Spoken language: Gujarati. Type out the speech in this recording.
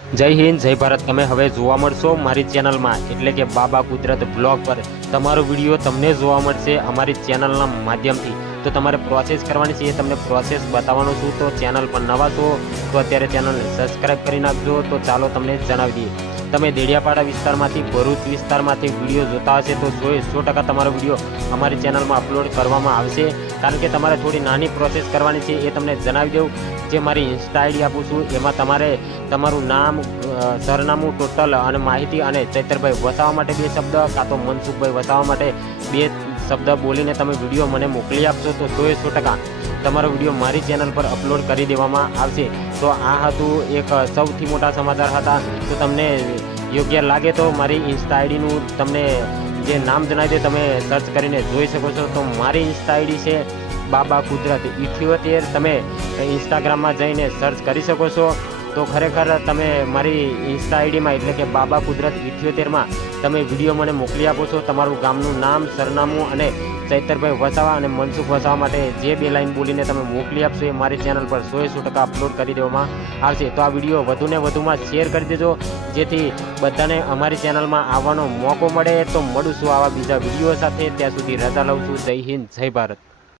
જય હિન્દ જય ભારત। તમે હવે જોવા મળશો મારી ચેનલમાં એટલે કે બાબા કુદરત બ્લોગ પર તમારો વિડીયો તમને જોવા મળશે અમારી ચેનલના માધ્યમથી। તો તમારે પ્રોસેસ કરવાની છે, એ તમને પ્રોસેસ બતાવવાનો છું। તો ચેનલ પર નવા છો તો અત્યારે ચેનલને સબસ્ક્રાઈબ કરી નાખજો। તો ચાલો તમને જણાવી દઈએ, તમે દેડિયાપાડા વિસ્તારમાંથી ભરૂચ વિસ્તારમાંથી વિડીયો જોતા હશે તો 100% તમારો વિડીયો અમારી ચેનલમાં અપલોડ કરવામાં આવશે। કારણ કે તમારે થોડી નાની પ્રોસેસ કરવાની છે, એ તમને જણાવી દઉં। જે મારી ઇન્સ્ટા આઈડી આપું છું એમાં તમારે તમારું નામ, સરનામું, ટોટલ અને માહિતી અને ચૈતરભાઈ વસાવા માટે 2 શબ્દ કાં તો મનસુખભાઈ વસાવા માટે 2 શબ્દ બોલીને તમે વિડીયો મને મોકલી આપશો તો 100% તમારો વિડીયો મારી ચેનલ પર અપલોડ કરી દેવામાં આવશે। તો આ હતું એક સૌથી મોટા સમાચાર હતા। તો તમને યોગ્ય લાગે તો મારી ઇન્સ્ટા આઈડીનું તમને જે નામ જણાવી દે તમે સર્ચ કરીને જોઈ શકો છો। તો મારી ઇન્સ્ટા આઈડી છે બાબા કુદરત 78। તમે ઇન્સ્ટાગ્રામમાં જઈને સર્ચ કરી શકો છો। તો ખરેખર તમે મારી ઇન્સ્ટા આઈડીમાં એટલે કે બાબા કુદરત 78માં તમે વિડીયો મને મોકલી આપો છો। તમારું ગામનું નામ, સરનામું અને ચૈતરભાઈ વસાવા અને મનસુખ વસાવા માટે જે 2 લાઈન બોલીને તમે મોકલી આપશો એ મારી ચેનલ પર 100% અપલોડ કરી દેવામાં આવશે। તો આ વિડીયો વધુને વધુમાં શેર કરી દેજો, જેથી બધાને અમારી ચેનલમાં આવવાનો મોકો મળે। તો મળું છું આવા બીજા વિડીયો સાથે, ત્યાં સુધી રજા લઉં છું। જય હિન્દ જય ભારત।